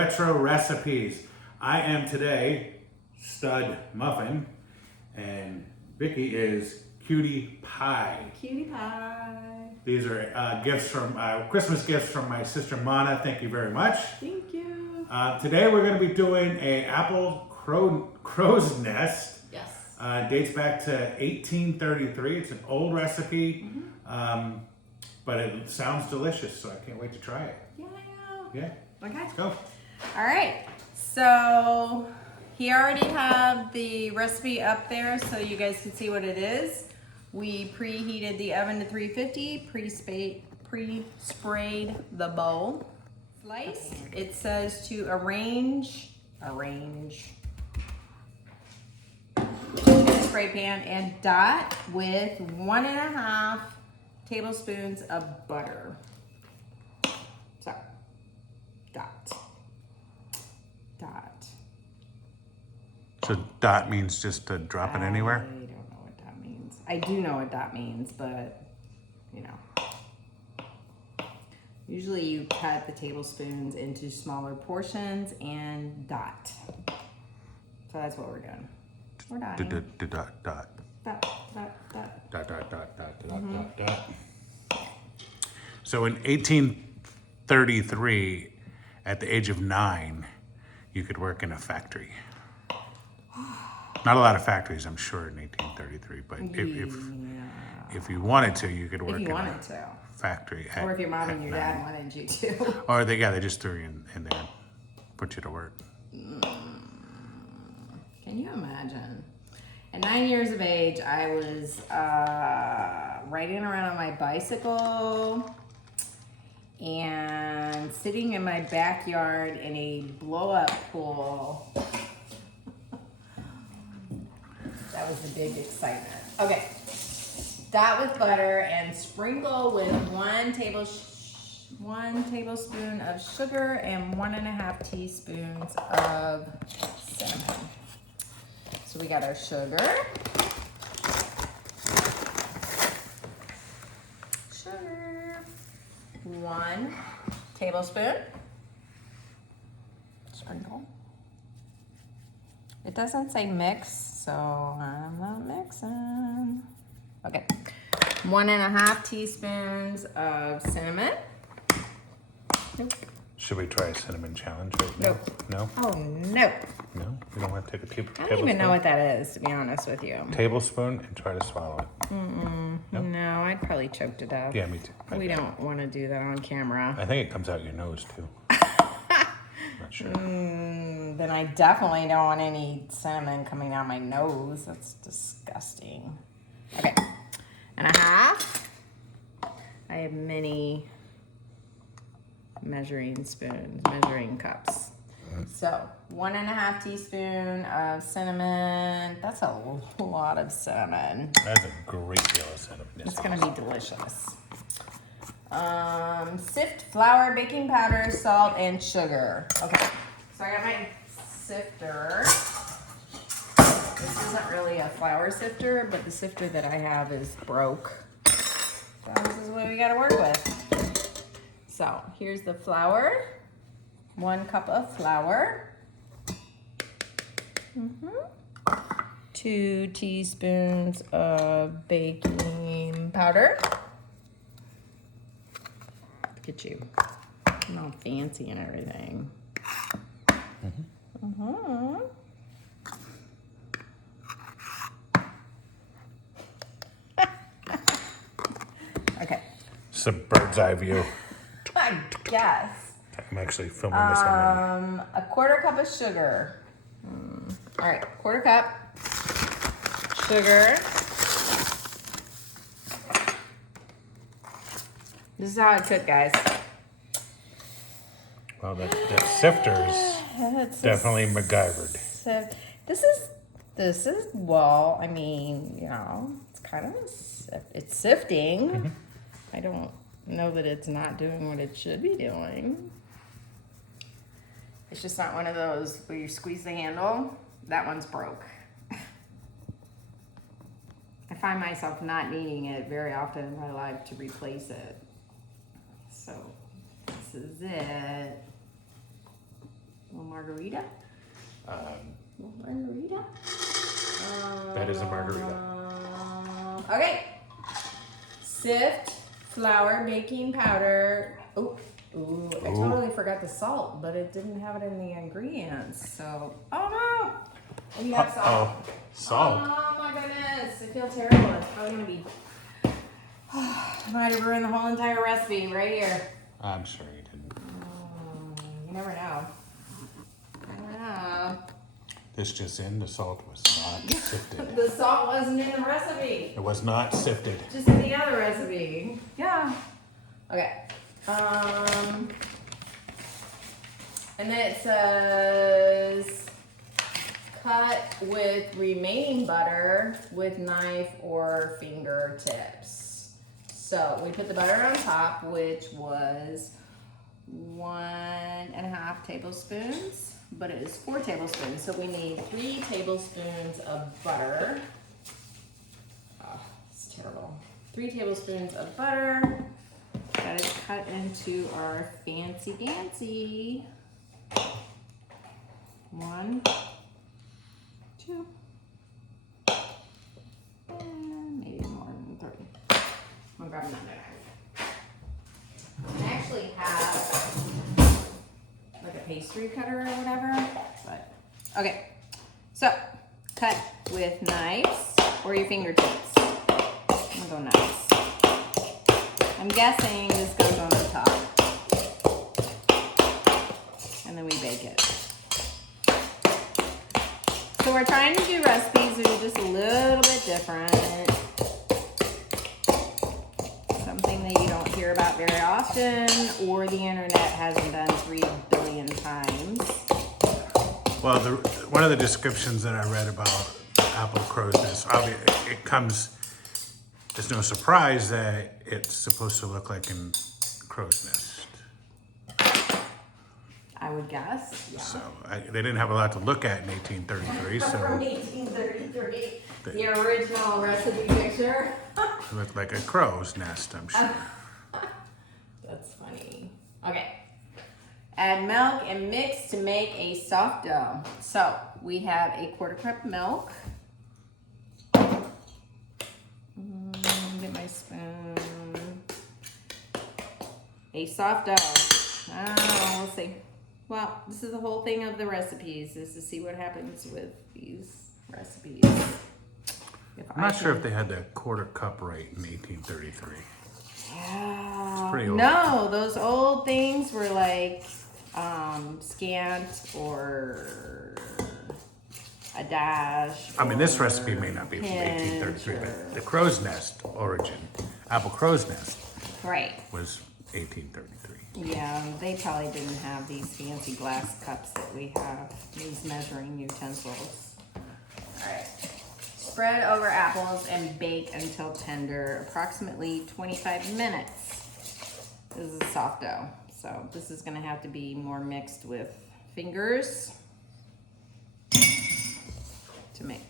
Retro Recipes. I am today Stud Muffin, and Vicky is Cutie Pie. Cutie Pie. These are gifts from Christmas gifts from my sister Mana. Thank you very much. Thank you. Today we're going to be doing a apple crow's nest. Yes. Dates back to 1833. It's an old recipe, but it sounds delicious, so I can't wait to try it. Yeah, I know. Yeah, Okay. let's go. All right. So he already have the recipe up there so you guys can see what it is. We preheated the oven to 350, pre-sprayed the bowl. Slice. It says to arrange in a spray pan and dot with 1.5 tablespoons of butter. So, dot. So dot means just to drop it anywhere? I don't know what that means. I do know what that means, but you know. Usually you cut the tablespoons into smaller portions and dot. So that's what we're doing. We're dotting. Dot. Dot, dot, dot. Dot. So in 1833, at the age of 9, you could work in a factory. Not a lot of factories, I'm sure, in 1833, but if you wanted to, you could work If you in wanted a to. factory. Or if your mom at and your 9. dad wanted you to. Or they just threw you in there and put you to work. Can you imagine? At 9 years of age, I was riding around on my bicycle and sitting in my backyard in a blow-up pool. That was the big excitement. Okay, dot with butter and sprinkle with 1 tablespoon of sugar and 1.5 teaspoons of cinnamon. So we got our sugar. Sugar. 1 tablespoon. Sprinkle. It doesn't say mix, so I'm not mixing. Okay. 1.5 teaspoons of cinnamon. Nope. Should we try a cinnamon challenge right now? Nope. No? Oh, no. No? You don't want to take a tablespoon? I don't even know what that is, to be honest with you. Tablespoon and try to swallow it. No, I'd probably choke to death. Yeah, me too. We don't want to do that on camera. I think it comes out your nose too. Not sure. Then I definitely don't want any cinnamon coming out my nose. That's disgusting. Okay. 1.5. I have many measuring spoons, measuring cups. So 1.5 teaspoon of cinnamon. That's a lot of cinnamon. That's a great deal of cinnamon. It's gonna be delicious. Sift flour, baking powder, salt, and sugar. Okay, so I got my sifter. This isn't really a flour sifter, but the sifter that I have is broke. So this is what we gotta work with. So here's the flour. 1 cup of flour. 2 teaspoons of baking powder. Look at you. I'm all fancy and everything. Okay. It's a bird's eye view. I guess. I'm actually filming this on. 1/4 cup of sugar. All right, 1/4 cup sugar. This is how I cook, guys. Well, that sifter's definitely MacGyvered. This is well, I mean, you know, it's kind of it's sifting. I don't know that it's not doing what it should be doing. It's just not one of those where you squeeze the handle. That one's broke. I find myself not needing it very often in my life to replace it. So this is it. margarita? Margarita? That is a margarita. Okay. Sift, flour, baking powder. Ooh, I totally forgot the salt, but it didn't have it in the ingredients. So, oh no! Oh, you have salt. Oh, salt. Oh my goodness, I feel terrible. It's probably gonna be. I might have ruined the whole entire recipe right here. I'm sure you didn't. You never know. Never know. This just in, the salt was not sifted. The salt wasn't in the recipe. It was not sifted. Just in the other recipe. Yeah. Okay. And then it says cut with remaining butter with knife or fingertips. So we put the butter on top, which was 1.5 tablespoons, but it is 4 tablespoons. So we need 3 tablespoons of butter. Oh, it's terrible. 3 tablespoons of butter. That is cut into our fancy dancy. 1, 2, and maybe more than 3. I'm gonna grab another knife. I actually have like a pastry cutter or whatever, but okay. So cut with knives or your fingertips. I'm gonna go knives. I'm guessing this goes on the top. And then we bake it. So we're trying to do recipes that are just a little bit different. Something that you don't hear about very often, or the internet hasn't done 3 billion times. Well, one of the descriptions that I read about apple crow's nest, obviously it comes, it's no surprise that it's supposed to look like a crow's nest. I would guess, yeah. So they didn't have a lot to look at in 1833, From so 1833, the original recipe picture. it looked like a crow's nest, I'm sure. That's funny. Okay. Add milk and mix to make a soft dough. So we have a 1/4 cup milk. Get my spoon. A soft dough. Oh, we'll see. Well, this is the whole thing of the recipes, is to see what happens with these recipes. I'm not sure if they had the 1/4 cup right in 1833. Yeah. It's pretty old. No, those old things were like scant or a dash. I mean, this or recipe may not be from pinch 1833, or- but the crow's nest origin, apple crow's nest, Right. was 1833. Yeah, they probably didn't have these fancy glass cups that we have, these measuring utensils. All right. Spread over apples and bake until tender, approximately 25 minutes. This is a soft dough, so this is gonna have to be more mixed with fingers to make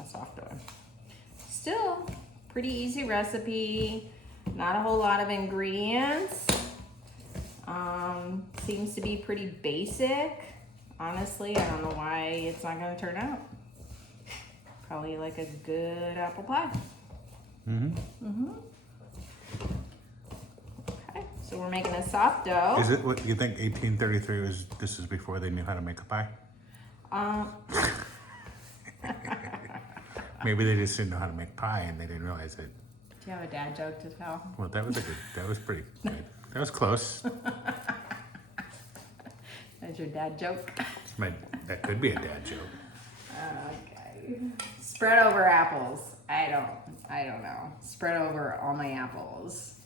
a soft dough. Still, pretty easy recipe, not a whole lot of ingredients. Seems to be pretty basic. Honestly, I don't know why it's not gonna turn out. Probably like a good apple pie. Okay, so we're making a soft dough. Is it what you think 1833 was? This is before they knew how to make a pie? Maybe they just didn't know how to make pie and they didn't realize it. Do you have a dad joke to tell? Well, that was pretty good. That was close. That's your dad joke? That could be a dad joke. Okay. Spread over apples. I don't know. Spread over all my apples.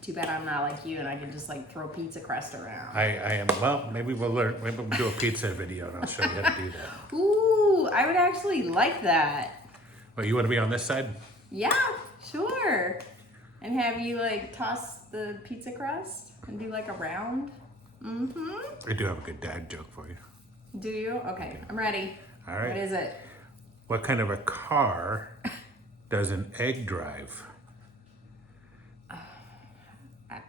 Too bad I'm not like you and I can just like throw pizza crust around. I am, well, maybe we'll learn, maybe we'll do a pizza video and I'll show you how to do that. Ooh, I would actually like that. Well, you want to be on this side? Yeah, sure. And have you like toss the pizza crust and do like a round? Mm-hmm. I do have a good dad joke for you. Do you? Okay, I'm ready. All right. What is it? What kind of a car does an egg drive?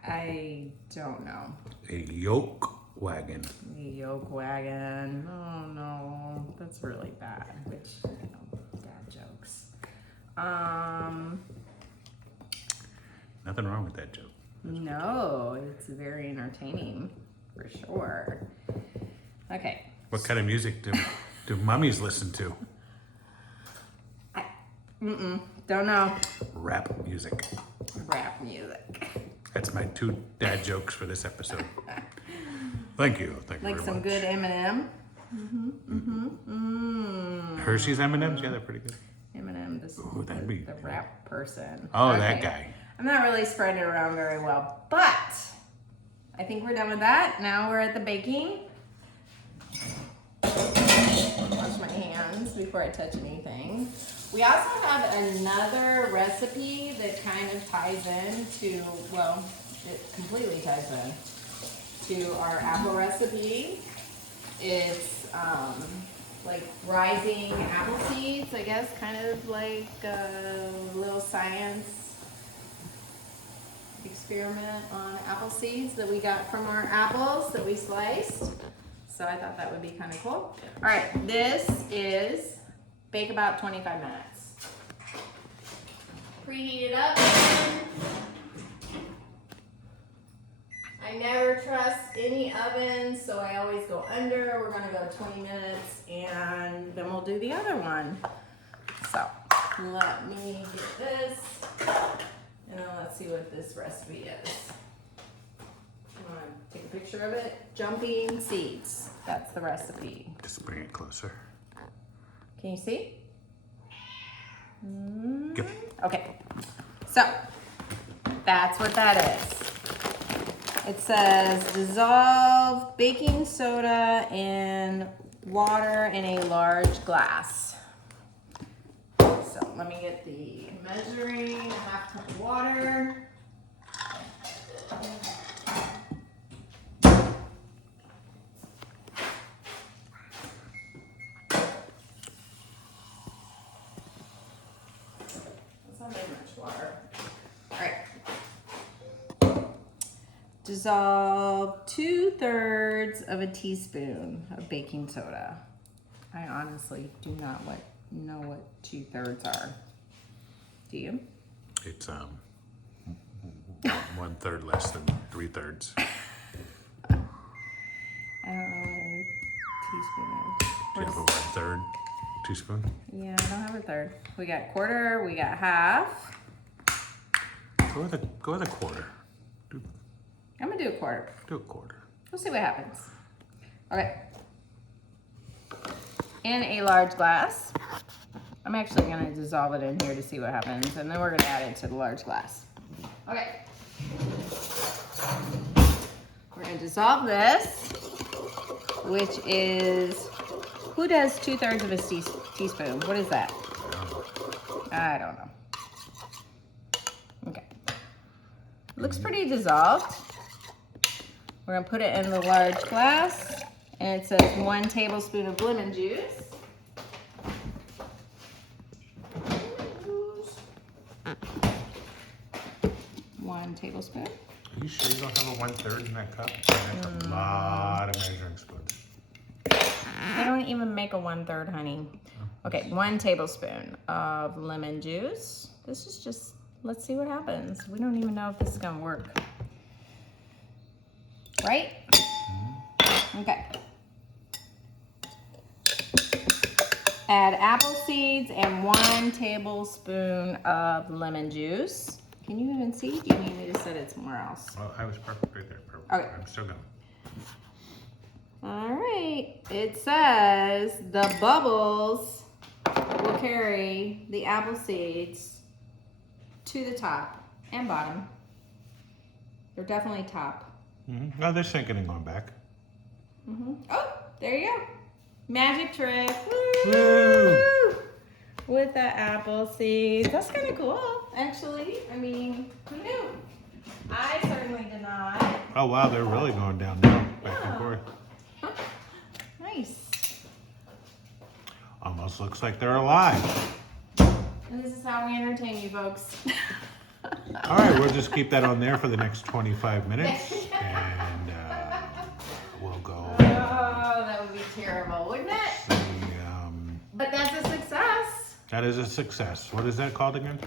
I don't know. A yolk wagon. The yolk wagon. Oh no, that's really bad. Which, dad jokes. Nothing wrong with that joke. No, it's very entertaining for sure. Okay. What kind of music do mummies listen to? Don't know. Rap music. Rap music. That's my 2 dad jokes for this episode. Thank you. Thank you Like very some much. good Eminem. Hershey's M&Ms? Yeah, they're pretty good. Eminem, this Ooh, that'd be- the rap person. Oh, Okay. that guy. I'm not really spreading it around very well, but I think we're done with that. Now we're at the baking. Wash my hands before I touch anything. We also have another recipe that kind of ties in to, well, it completely ties in to our apple recipe. It's like rising apple seeds, I guess, kind of like a little science experiment on apple seeds that we got from our apples that we sliced. So I thought that would be kind of cool. All right, this is bake about 25 minutes. Preheat it up. I never trust any ovens, so I always go under. We're gonna go 20 minutes and then we'll do the other one. So let me get this and then let's see what this recipe is. I'm gonna take a picture of it. Jumping seeds, that's the recipe. Just bring it closer. Can you see? Yep. Okay, so that's what that is. It says dissolve baking soda in water in a large glass. So let me get the measuring, a half cup of water. That's not very much water. All right. Dissolve 2/3 of a teaspoon of baking soda. I honestly do not know what 2/3 are. Do you? It's 1/3 less than 3/3. I don't know what a teaspoon is. Do you have a 1/3 teaspoon? Yeah, I don't have a third. We got quarter, we got half. Go with a quarter. I'm gonna do a quarter. Do a quarter. We'll see what happens. Okay. In a large glass. I'm actually gonna dissolve it in here to see what happens, and then we're gonna add it to the large glass. Okay. We're gonna dissolve this, which is, who does 2/3 of a teaspoon? What is that? I don't know. Okay. Looks pretty dissolved. We're gonna put it in the large glass, and it says 1 tablespoon of lemon juice. 1 tablespoon. Are you sure you don't have a 1/3 in that cup? That's a lot of measuring spoons. I don't even make a 1/3, honey. Okay, 1 tablespoon of lemon juice. This is just, let's see what happens. We don't even know if this is gonna work. Right? Okay. Add apple seeds and 1 tablespoon of lemon juice. Can you even see? Do you need me to set it somewhere else? Well, I was perfect right there. Perfect. Okay. I'm still going. All right. It says the bubbles will carry the apple seeds to the top and bottom. They're definitely top. Mm-hmm. No, they're sinking and going back. Oh, there you go. Magic trick. Woo! Woo! With the apple seeds. That's kind of cool, actually. I mean, who knew? I certainly did not. Oh, wow, they're really going down now. Back and Yeah. forth. Nice. Almost looks like they're alive. And this is how we entertain you folks. All right, we'll just keep that on there for the next 25 minutes. And we'll That is a success. What is that called again?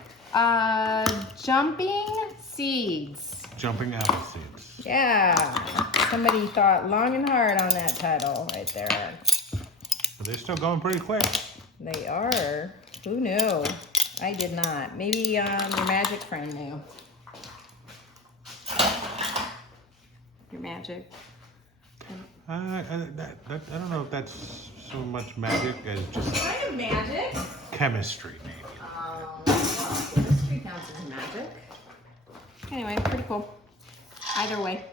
Jumping seeds. Jumping apple seeds. Yeah. Somebody thought long and hard on that title right there. But they're still going pretty quick. They are. Who knew? I did not. Maybe your magic friend knew. Your magic. I don't know if that's so much magic as just Kind of magic. chemistry, maybe. Chemistry counts as magic. Anyway, pretty cool. Either way.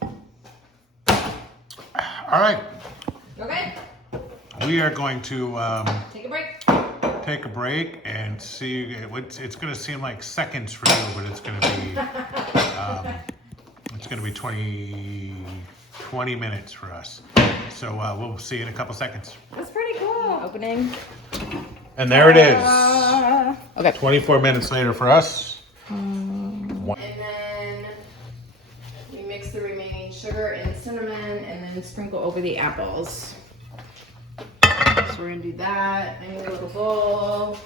All right. Okay. We are going to Take a break. take a break and see. It's going to seem like seconds for you, but it's going to be 20 minutes for us. So we'll see you in a couple seconds. That's pretty cool. Opening. And there it is. Okay. 24 minutes later for us. And then we mix the remaining sugar and cinnamon and then sprinkle over the apples. So we're gonna do that. I need a little bowl.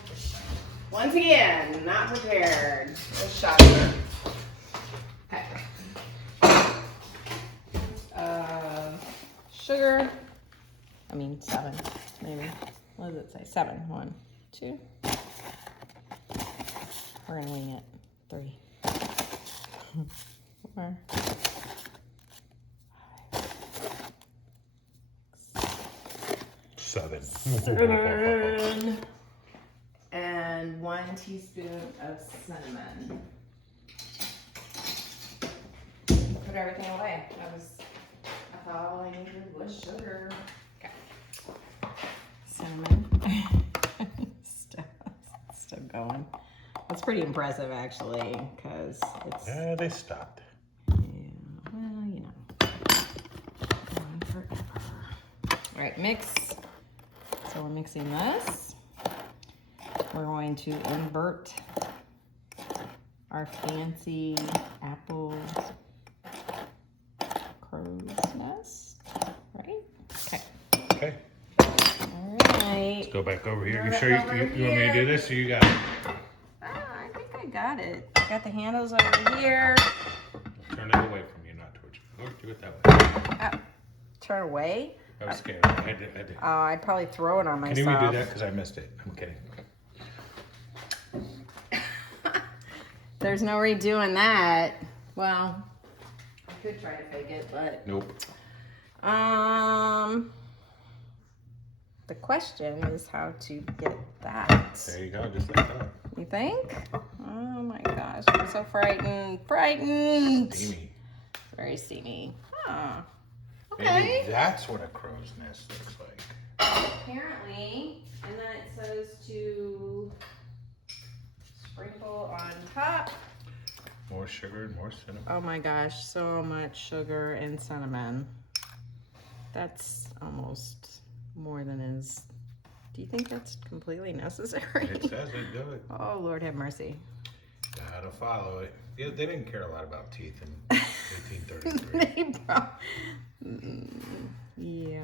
Once again, not prepared. A shot here. Okay. Sugar. 7, maybe. What does it say? 7. 1, 2. We're gonna wing it. 3, 4, 7. 7. And 1 teaspoon of cinnamon. Put everything away. I thought all I needed was sugar. Okay. Cinnamon. Still going. That's pretty impressive, actually, because it's. Yeah, they stopped. Yeah, well, you know. Going forever. All right, mix. So we're mixing this. We're going to invert our fancy apple crow's nest, right? Okay. Okay. All right. Let's go back over here. Go You back sure you over want me to here. do this or you got it? I think I got it. I got the handles over here. Turn it away from you, not towards you. Or do it that way. Turn away. I was scared. I did. I'd probably throw it on myself. Can you redo that? Because I missed it. I'm kidding. There's no redoing that. Well, I could try to fake it, but Nope. the question is how to get that. There you go. Just like that. You think? Oh my gosh, I'm so frightened. Frightened. Steamy. Very steamy. Huh. Maybe Okay. that's what a crow's nest looks like. Apparently, and then it says to sprinkle on top. More sugar and more cinnamon. Oh my gosh, so much sugar and cinnamon. That's almost more than is. Do you think that's completely necessary? It says it. Do it. Oh, Lord have mercy. Gotta follow it. Yeah, they didn't care a lot about teeth in 1833. They yeah.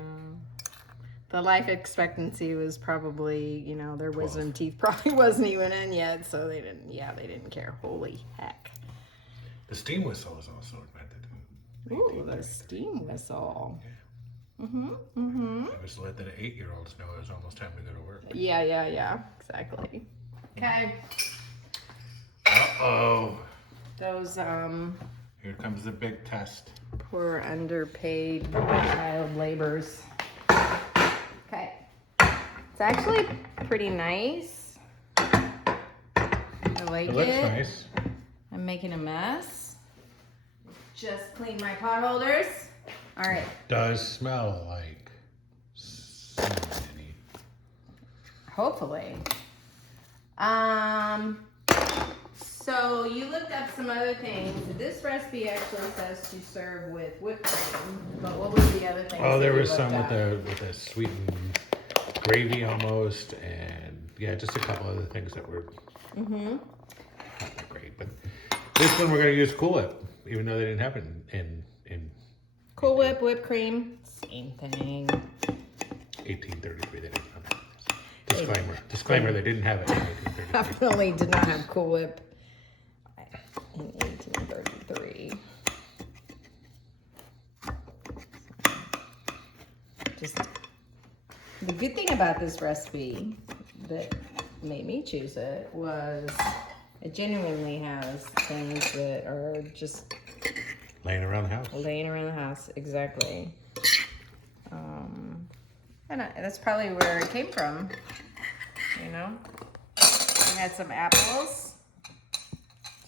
The life expectancy was probably, their wisdom teeth probably wasn't even in yet, so they didn't care. Holy heck. The steam whistle was also invented in Ooh, the steam whistle. It was let the 8-year-olds know it was almost time to go to work. Yeah, exactly. Okay. Uh-oh. Those, Here comes the big test. poor underpaid child laborers. Okay. It's actually pretty nice. I like It looks nice. I'm making a mess. Just clean my pot holders. All right. Does smell like cinnamon. Hopefully. So you looked up some other things. This recipe actually says to serve with whipped cream, but what was the other thing? Oh, there was some with the sweetened gravy almost, and yeah, just a couple other things that were not that great. But this one we're gonna use Cool Whip, even though they didn't have it in Cool Whip, whipped cream, same thing. 1833. They didn't have it. Disclaimer, they didn't have it in 1833. Definitely did not have Cool Whip in 1833. Just the good thing about this recipe that made me choose it was it genuinely has things that are just Laying around the house. laying around the house. Exactly. That's probably where it came from. You know, we had some apples,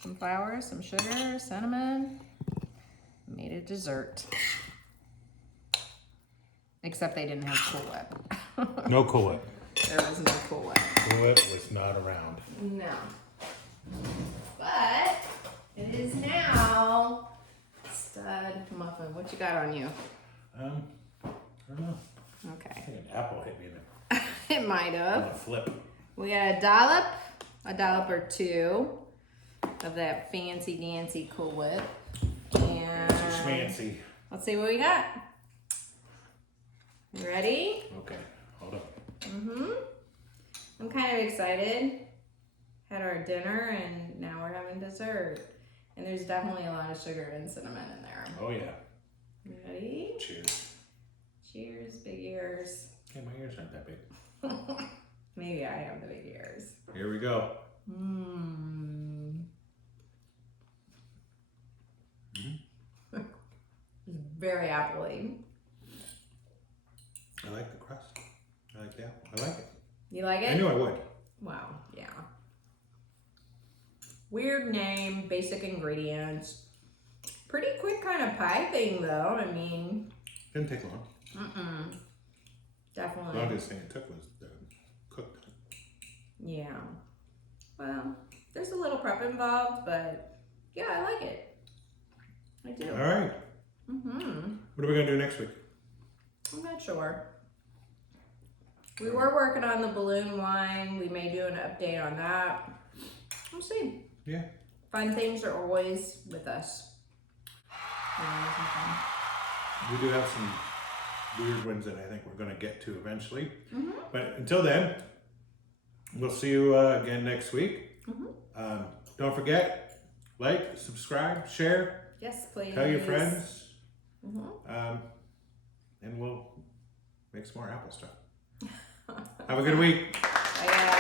some flour, some sugar, cinnamon. Made a dessert. Except they didn't have Cool Whip. No Cool Whip. There was no Cool Whip. Cool Whip was not around. No. But it is now stud muffin. What you got on you? I don't know. Okay. I think an apple hit me in the It might have. flip. We got a dollop or two of that fancy dancy Cool Whip. And Schmancy. let's see what we got. You ready? Okay, hold on. I'm kind of excited. Had our dinner and now we're having dessert. And there's definitely a lot of sugar and cinnamon in there. Oh yeah. You ready? Cheers. Cheers, big ears. Okay, my ears aren't that big. Maybe I have the big ears. Here we go. It's very appley. I like the crust. I like the apple. I like it. You like it? I knew I would. Wow, yeah. Weird name, basic ingredients. Pretty quick kind of pie thing though. I mean, Didn't take long. The definitely. longest thing it took was the cook time. Yeah. Well, there's a little prep involved, but yeah, I like it. I do. All right. What are we gonna do next week? I'm not sure. We were working on the balloon wine. We may do an update on that. We'll see. Yeah. Fun things are always with us. We do have some weird ones that I think we're gonna get to eventually. But until then, we'll see you again next week. Don't forget, like, subscribe, share, Yes, please. tell your friends, and we'll make some more apple stuff. Have a good week. Bye, guys.